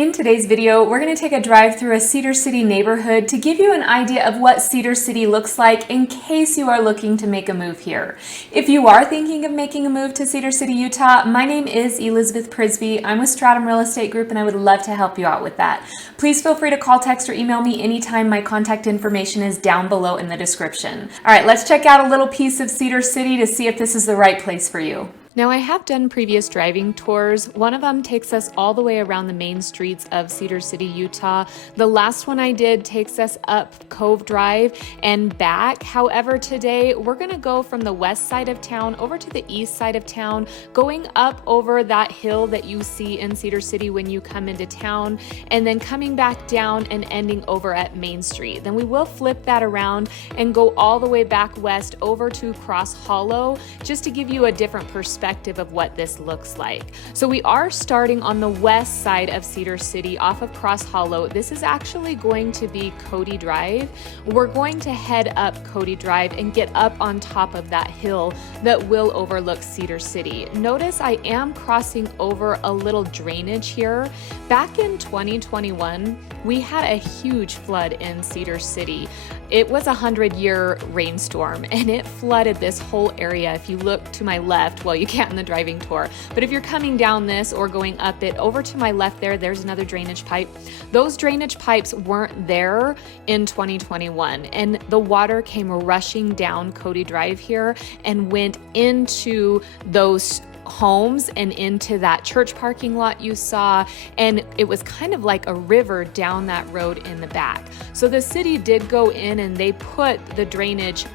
In today's video, we're going to take a drive through a Cedar City neighborhood to give you an idea of what Cedar City looks like in case you are looking to make a move here. If you are thinking of making a move to Cedar City, Utah, my name is Elizabeth Prisbrey. I'm with Stratum Real Estate Group and I would love to help you out with that. Please feel free to call, text, or email me anytime. My contact information is down below in the description. All right, let's check out a little piece of Cedar City to see if this is the right place for you. Now, I have done previous driving tours. One of them takes us all the way around the main streets of Cedar City, Utah. The last one I did takes us up Cove Drive and back. However, today we're going to go from the west side of town over to the east side of town, going up over that hill that you see in Cedar City when you come into town, and then coming back down and ending over at Main Street. Then we will flip that around and go all the way back west over to Cross Hollow, just to give you a different perspective of what this looks like. So we are starting on the west side of Cedar City off of Cross Hollow. This is actually going to be Cody Drive. We're going to head up Cody Drive and get up on top of that hill that will overlook Cedar City. Notice I am crossing over a little drainage here. Back in 2021, we had a huge flood in Cedar City. It was a 100-year rainstorm and it flooded this whole area. If you look to my left, well, you can't in the driving tour, but if you're coming down this or going up it, over to my left there's another drainage pipe. Those drainage pipes weren't there in 2021 and the water came rushing down Cody Drive here and went into those homes and into that church parking lot you saw, and it was kind of like a river down that road in the back. So the city did go in and they put the drainage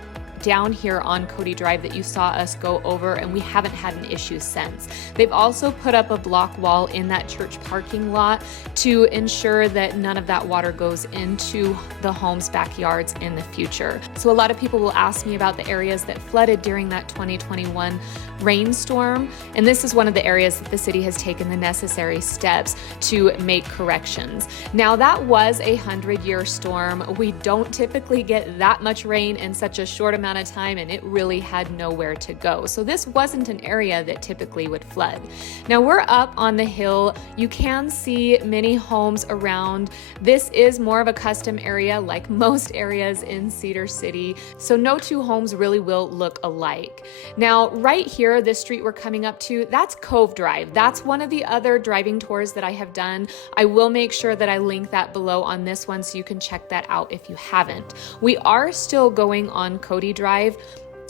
down here on Cody Drive that you saw us go over, and we haven't had an issue since. They've also put up a block wall in that church parking lot to ensure that none of that water goes into the homes' backyards in the future. So a lot of people will ask me about the areas that flooded during that 2021 rainstorm, and this is one of the areas that the city has taken the necessary steps to make corrections. Now, that was a 100-year storm. We don't typically get that much rain in such a short amount of time, and it really had nowhere to go. So this wasn't an area that typically would flood. Now we're up on the hill. You can see many homes around. This is more of a custom area like most areas in Cedar City. So no two homes really will look alike. Now right here, this street we're coming up to, that's Cove Drive. That's one of the other driving tours that I have done. I will make sure that I link that below on this one so you can check that out if you haven't. We are still going on Cody Drive,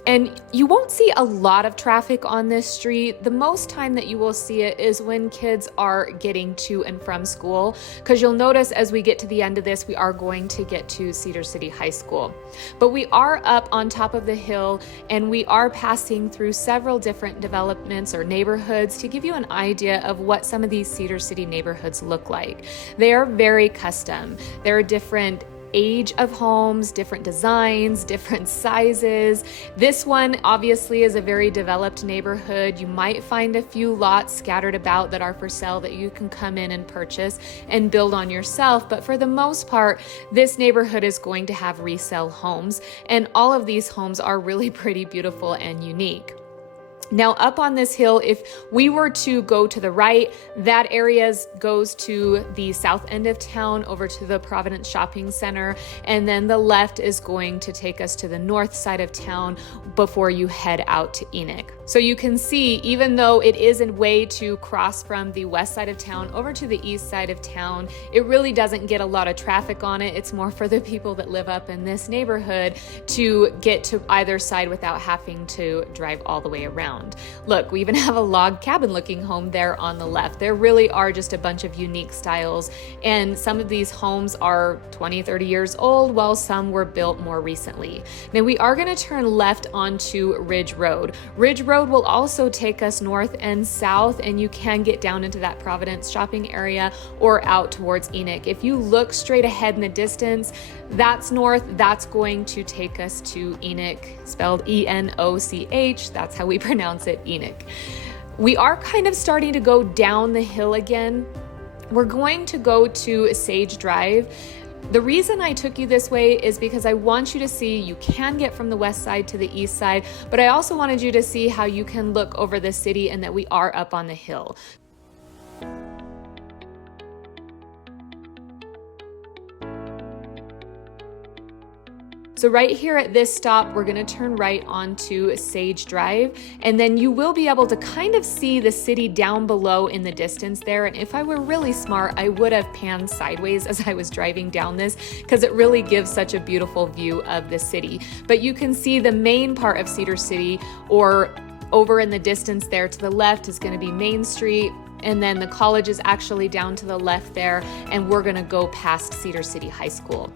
and you won't see a lot of traffic on this street. The most time that you will see it is when kids are getting to and from school, because you'll notice as we get to the end of this, we are going to get to Cedar City High School. But we are up on top of the hill and we are passing through several different developments or neighborhoods to give you an idea of what some of these Cedar City neighborhoods look like. They are very custom. There are different age of homes, different designs, different sizes. This one obviously is a very developed neighborhood. You might find a few lots scattered about that are for sale that you can come in and purchase and build on yourself. But for the most part, this neighborhood is going to have resale homes, and all of these homes are really pretty beautiful and unique. Now up on this hill, if we were to go to the right, that area goes to the south end of town over to the Providence Shopping Center, and then the left is going to take us to the north side of town before you head out to Enoch. So you can see, even though it is a way to cross from the west side of town over to the east side of town, it really doesn't get a lot of traffic on it. It's more for the people that live up in this neighborhood to get to either side without having to drive all the way around. Look, we even have a log cabin looking home there on the left. There really are just a bunch of unique styles, and some of these homes are 20, 30 years old, while some were built more recently. Now we are going to turn left onto Ridge Road. Ridge Road will also take us north and south, and you can get down into that Providence shopping area or out towards Enoch. If you look straight ahead in the distance, that's north. That's going to take us to Enoch, spelled E-N-O-C-H. That's how we pronounce it, Enoch. We are kind of starting to go down the hill again. We're going to go to Sage Drive. The reason I took you this way is because I want you to see you can get from the west side to the east side, but I also wanted you to see how you can look over the city and that we are up on the hill. So right here at this stop, we're gonna turn right onto Sage Drive, and then you will be able to kind of see the city down below in the distance there. And if I were really smart, I would have panned sideways as I was driving down this, because it really gives such a beautiful view of the city. But you can see the main part of Cedar City, or over in the distance there to the left is gonna be Main Street. And then the college is actually down to the left there, and we're gonna go past Cedar City High School.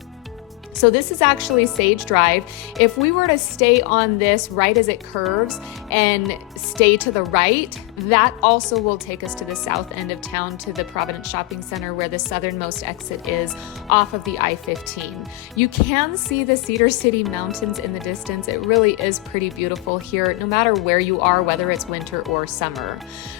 So this is actually Sage Drive. If we were to stay on this right as it curves and stay to the right, that also will take us to the south end of town, to the Providence Shopping Center, where the southernmost exit is off of the I-15. You can see the Cedar City mountains in the distance. It really is pretty beautiful here, no matter where you are, whether it's winter or summer.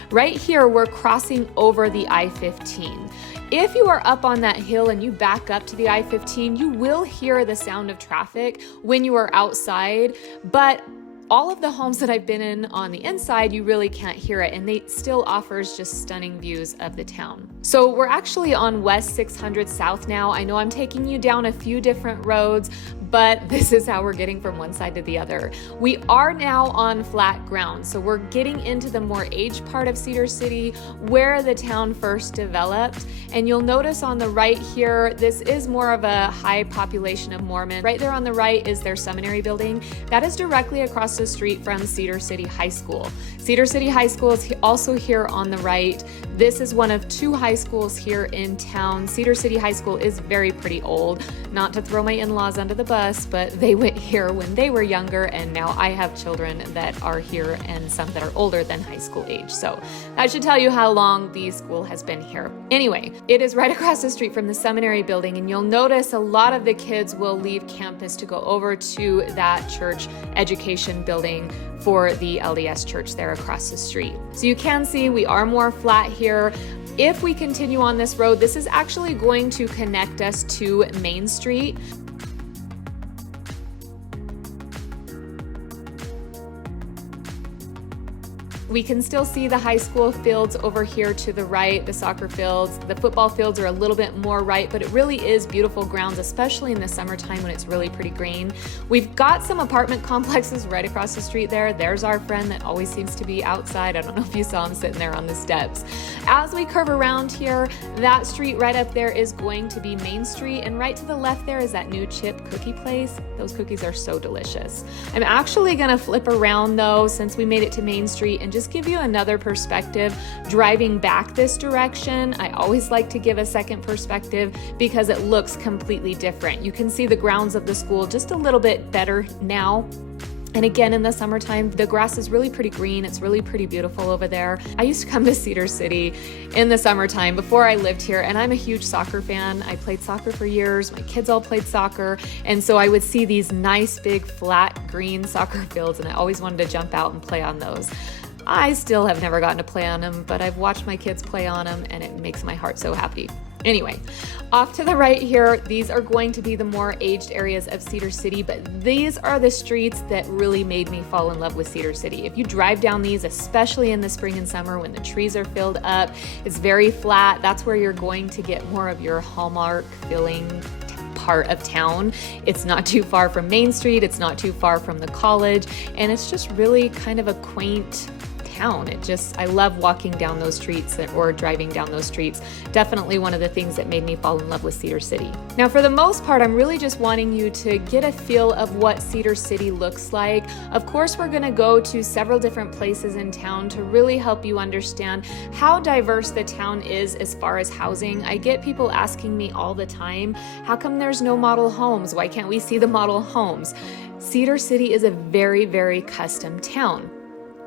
Right here, we're crossing over the I-15. If you are up on that hill and you back up to the I-15, you will hear the sound of traffic when you are outside, but all of the homes that I've been in on the inside, you really can't hear it, and they still offers just stunning views of the town. So we're actually on West 600 South now. I know I'm taking you down a few different roads, but this is how we're getting from one side to the other. We are now on flat ground, so we're getting into the more aged part of Cedar City, where the town first developed. And you'll notice on the right here, this is more of a high population of Mormon. Right there on the right is their seminary building. That is directly across the street from Cedar City High School. Cedar City High School is also here on the right. This is one of two high schools here in town. Cedar City High School is very pretty old. Not to throw my in-laws under the bus, but they went here when they were younger, and now I have children that are here and some that are older than high school age. So that should tell you how long the school has been here. Anyway, it is right across the street from the seminary building, and you'll notice a lot of the kids will leave campus to go over to that church education building for the LDS church there across the street. So you can see we are more flat here. If we continue on this road, this is actually going to connect us to Main Street. We can still see the high school fields over here to the right, the soccer fields. The football fields are a little bit more right, but it really is beautiful grounds, especially in the summertime when it's really pretty green. We've got some apartment complexes right across the street there. There's our friend that always seems to be outside. I don't know if you saw him sitting there on the steps. As we curve around here, that street right up there is going to be Main Street, and right to the left there is that new chip cookie place. Those cookies are so delicious. I'm actually gonna flip around though, since we made it to Main Street, and just give you another perspective driving back this direction. I always like to give a second perspective because it looks completely different. You can see the grounds of the school just a little bit better now. And again, in the summertime, the grass is really pretty green. It's really pretty beautiful over there. I used to come to Cedar City in the summertime before I lived here, and I'm a huge soccer fan. I played soccer for years. My kids all played soccer. And so I would see these nice, big, flat, green soccer fields, and I always wanted to jump out and play on those. I still have never gotten to play on them, but I've watched my kids play on them, and it makes my heart so happy. Anyway, off to the right here, these are going to be the more aged areas of Cedar City, but these are the streets that really made me fall in love with Cedar City. If you drive down these, especially in the spring and summer when the trees are filled up, it's very flat. That's where you're going to get more of your Hallmark feeling part of town. It's not too far from Main Street. It's not too far from the college, and it's just really kind of a quaint town. I love walking down those streets or driving down those streets. Definitely one of the things that made me fall in love with Cedar City. Now, for the most part, I'm really just wanting you to get a feel of what Cedar City looks like. Of course, we're going to go to several different places in town to really help you understand how diverse the town is as far as housing. I get people asking me all the time, how come there's no model homes? Why can't we see the model homes? Cedar City is a very, very custom town.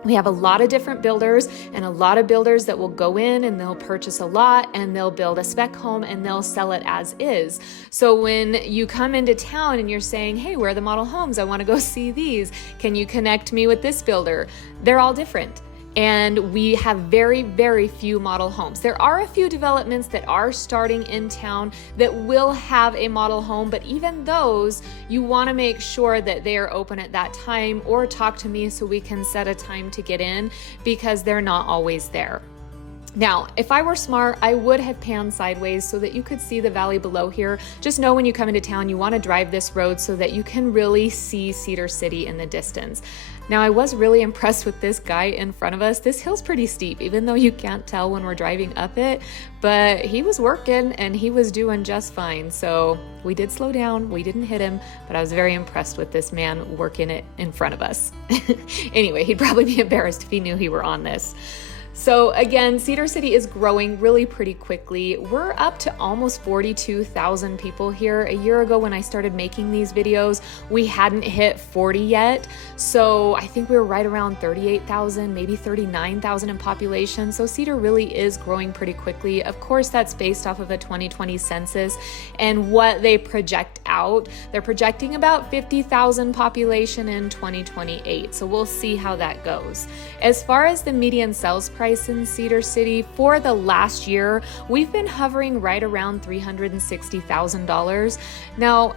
We have a lot of different builders, and a lot of builders that will go in and they'll purchase a lot and they'll build a spec home and they'll sell it as is. So when you come into town and you're saying, hey, where are the model homes? I want to go see these. Can you connect me with this builder? They're all different. And we have very, very few model homes. There are a few developments that are starting in town that will have a model home, but even those, you want to make sure that they are open at that time, or talk to me so we can set a time to get in, because they're not always there. Now, if I were smart, I would have panned sideways so that you could see the valley below here. Just know when you come into town, you want to drive this road so that you can really see Cedar City in the distance. Now, I was really impressed with this guy in front of us. This hill's pretty steep, even though you can't tell when we're driving up it, but he was working and he was doing just fine. So we did slow down, we didn't hit him, but I was very impressed with this man working it in front of us. Anyway, he'd probably be embarrassed if he knew he were on this. So again, Cedar City is growing really pretty quickly. We're up to almost 42,000 people here. A year ago when I started making these videos, we hadn't hit 40 yet. So I think we were right around 38,000, maybe 39,000 in population. So Cedar really is growing pretty quickly. Of course, that's based off of a 2020 census and what they project out. They're projecting about 50,000 population in 2028. So we'll see how that goes. As far as the median sales price in Cedar City, for the last year, we've been hovering right around $360,000. Now,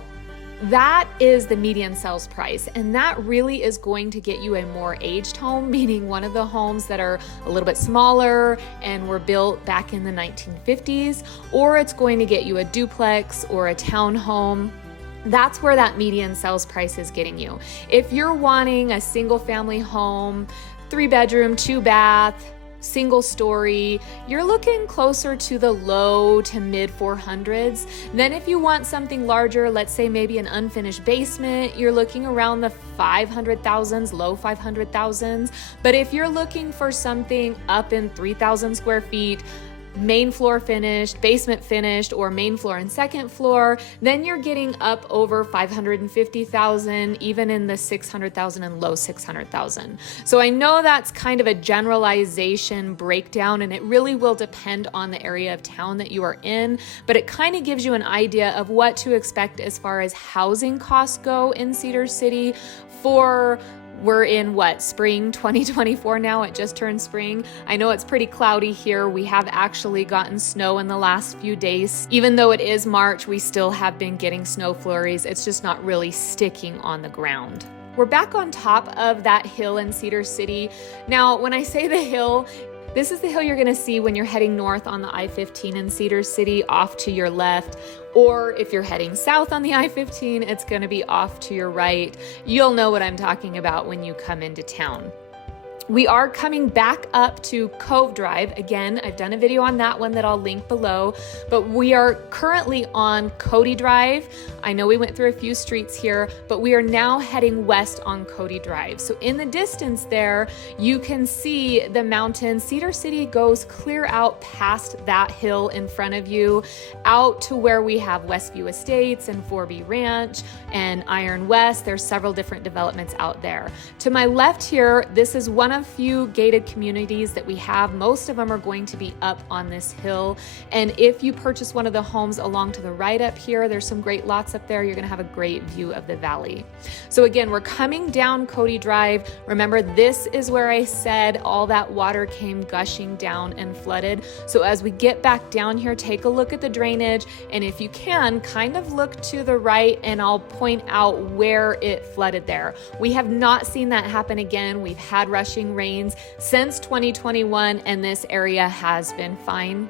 that is the median sales price, and that really is going to get you a more aged home, meaning one of the homes that are a little bit smaller and were built back in the 1950s, or it's going to get you a duplex or a townhome. That's where that median sales price is getting you. If you're wanting a single family home, 3-bedroom, 2-bath, single story, you're looking closer to the low to mid 400s. Then if you want something larger, let's say maybe an unfinished basement, you're looking around the 500,000s, low 500,000s. But if you're looking for something up in 3,000 square feet, main floor finished, basement finished, or main floor and second floor, then you're getting up over 550,000, even in the 600,000 and low 600,000. So I know that's kind of a generalization breakdown, and it really will depend on the area of town that you are in, but it kind of gives you an idea of what to expect as far as housing costs go in Cedar City. We're in spring 2024 now. It just turned spring. I know it's pretty cloudy here. We have actually gotten snow in the last few days. Even though it is March, we still have been getting snow flurries. It's just not really sticking on the ground. We're back on top of that hill in Cedar City. Now, when I say the hill, this is the hill you're gonna see when you're heading north on the I-15 in Cedar City off to your left, or if you're heading south on the I-15, it's gonna be off to your right. You'll know what I'm talking about when you come into town. We are coming back up to Cove Drive. Again, I've done a video on that one that I'll link below, but we are currently on Cody Drive. I know we went through a few streets here, but we are now heading west on Cody Drive. So in the distance there, you can see the mountain. Cedar City goes clear out past that hill in front of you, out to where we have Westview Estates and 4B Ranch and Iron West. There's several different developments out there. To my left here, this is one of few gated communities that we have. Most of them are going to be up on this hill. And if you purchase one of the homes along to the right up here, there's some great lots up there. You're gonna have a great view of the valley. So again, we're coming down Cody Drive. Remember, this is where I said all that water came gushing down and flooded. So as we get back down here, take a look at the drainage. And if you can, kind of look to the right and I'll point out where it flooded there. We have not seen that happen again. We've had rushing rains since 2021 and this area has been fine.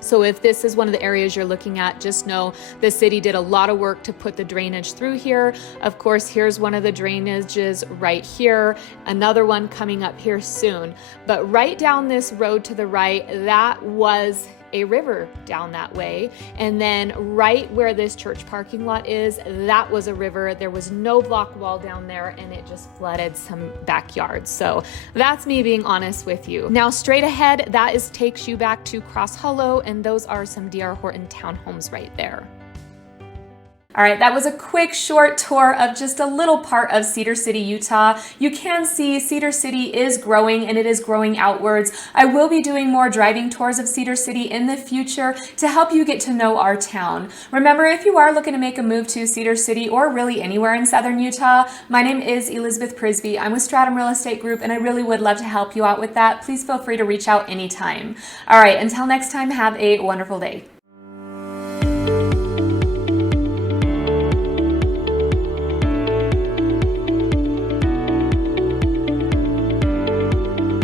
So if this is one of the areas you're looking at, just know the city did a lot of work to put the drainage through here. Of course, here's one of the drainages right here, another one coming up here soon. But right down this road to the right, that was a river down that way. And then right where this church parking lot is, that was a river. There was no block wall down there and it just flooded some backyards. So that's me being honest with you. Now straight ahead, takes you back to Cross Hollow, and those are some D.R. Horton townhomes right there. All right, that was a quick short tour of just a little part of Cedar City, Utah. You can see Cedar City is growing and it is growing outwards. I will be doing more driving tours of Cedar City in the future to help you get to know our town. Remember, if you are looking to make a move to Cedar City or really anywhere in southern Utah, my name is Elizabeth Prisbrey. I'm with Stratum Real Estate Group and I really would love to help you out with that. Please feel free to reach out anytime. All right, until next time, have a wonderful day.